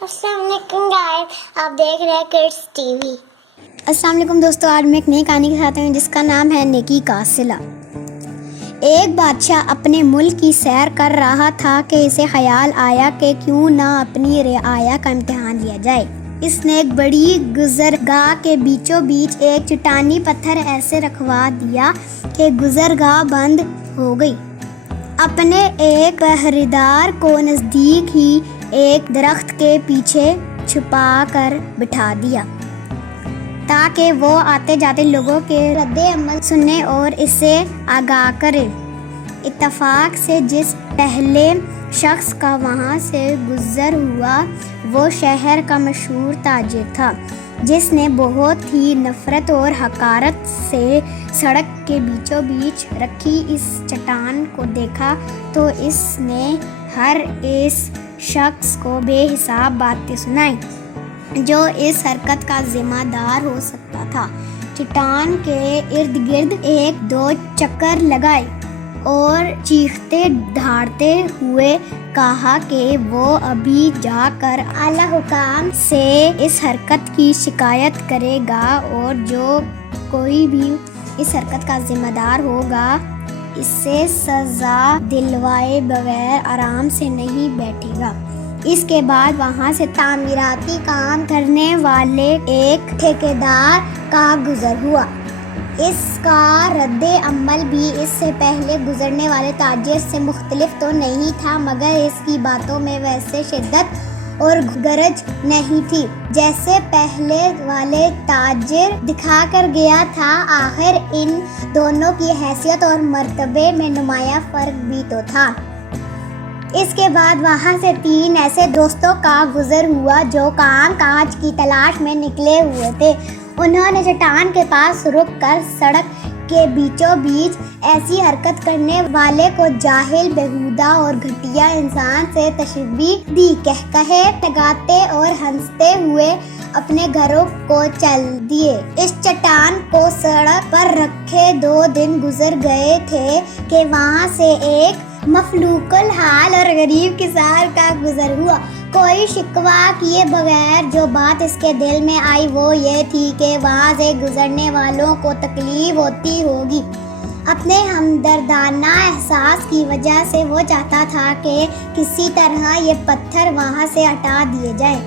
السلام علیکم گائز، آپ دیکھ رہے ہیں کڈس ٹی وی۔ السلام علیکم دوستو، آج میں ایک نئی کہانی کے ساتھ ہوں جس کا نام ہے نیکی کا صلہ۔ ایک بادشاہ اپنے ملک کی سیر کر رہا تھا کہ اسے خیال آیا کہ کیوں نہ اپنی رعایا کا امتحان لیا جائے۔ اس نے ایک بڑی گزرگاہ کے بیچوں بیچ ایک چٹانی پتھر ایسے رکھوا دیا کہ گزرگاہ بند ہو گئی۔ اپنے ایک پہریدار کو نزدیک ہی ایک درخت کے پیچھے چھپا کر بٹھا دیا تاکہ وہ آتے جاتے لوگوں کے رد عمل سنے اور اسے آگاہ کرے۔ اتفاق سے جس پہلے شخص کا وہاں سے گزر ہوا وہ شہر کا مشہور تاجر تھا، جس نے بہت ہی نفرت اور حقارت سے سڑک کے بیچوں بیچ رکھی اس چٹان کو دیکھا تو اس نے ہر اس شخص کو بے حساب باتیں سنائی جو اس حرکت کا ذمہ دار ہو سکتا تھا۔ چٹان کے ارد گرد ایک دو چکر لگائے اور چیختے دھاڑتے ہوئے کہا کہ وہ ابھی جا کر اعلیٰ حکام سے اس حرکت کی شکایت کرے گا اور جو کوئی بھی اس حرکت کا ذمہ دار ہوگا اسے سزا دلوائے بغیر آرام سے نہیں بیٹھے گا۔ اس کے بعد وہاں سے تعمیراتی کام کرنے والے ایک ٹھیکیدار کا گزر ہوا۔ اس کا رد عمل بھی اس سے پہلے گزرنے والے تاجر سے مختلف تو نہیں تھا، مگر اس کی باتوں میں ویسے شدت اور گرج نہیں تھی جیسے پہلے والے تاجر دکھا کر گیا تھا۔ آخر ان دونوں کی حیثیت اور مرتبے میں نمایاں فرق بھی تو تھا۔ اس کے بعد وہاں سے تین ایسے دوستوں کا گزر ہوا جو کام کاج کی تلاش میں نکلے ہوئے تھے۔ انہوں نے چٹان کے پاس رک کر سڑک کے بیچوں بیچ ایسی حرکت کرنے والے کو جاہل، بیہودہ اور گھٹیا انسان سے تشبیہ دی۔ کہے لگاتے اور ہنستے ہوئے اپنے گھروں کو چل دیے۔ اس چٹان کو سڑک پر رکھے 2 دن گزر گئے تھے کہ وہاں سے ایک مفلوق الحال اور غریب کسان کا گزر ہوا۔ کوئی شکوہ کیے بغیر جو بات اس کے دل میں آئی وہ یہ تھی کہ وہاں سے گزرنے والوں کو تکلیف ہوتی ہوگی۔ اپنے ہمدردانہ احساس کی وجہ سے وہ چاہتا تھا کہ کسی طرح یہ پتھر وہاں سے ہٹا دیے جائیں۔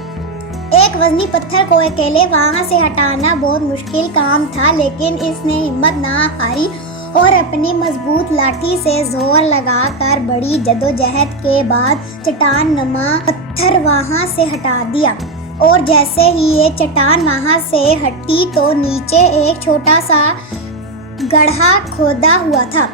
ایک وزنی پتھر کو اکیلے وہاں سے ہٹانا بہت مشکل کام تھا، لیکن اس نے ہمت نہ ہاری اور اپنی مضبوط لاٹھی سے زور لگا کر بڑی جدوجہد کے بعد چٹان نما پتھر وہاں سے ہٹا دیا۔ اور جیسے ہی یہ چٹان وہاں سے ہٹی تو نیچے ایک چھوٹا سا گڑھا کھودا ہوا تھا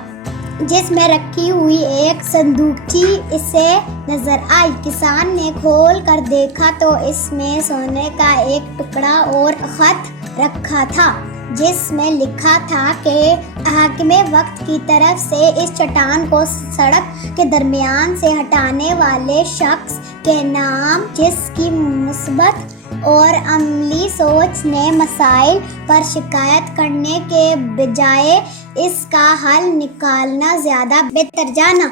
جس میں رکھی ہوئی ایک صندوقچی اسے نظر آئی۔ کسان نے کھول کر دیکھا تو اس میں سونے کا ایک ٹکڑا اور خط رکھا تھا جس میں لکھا تھا کہ حاکم وقت کی طرف سے اس چٹان کو سڑک کے درمیان سے ہٹانے والے شخص کے نام، جس کی مثبت اور عملی سوچ نے مسائل پر شکایت کرنے کے بجائے اس کا حل نکالنا زیادہ بہتر جانا۔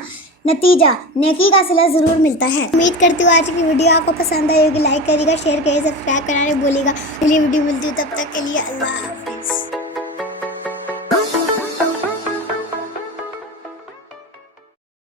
نتیجہ نیکی کا صلہ ضرور ملتا ہے۔ امید کرتی ہوں آج کی ویڈیو آپ کو پسند آئی ہوگی۔ لائک کریے گا، شیئر کریے، سبسکرائب کرنا نہیں بھولیے گا۔ اگلی ویڈیو ملتی ہے، تب تک کے لیے اللہ حافظ۔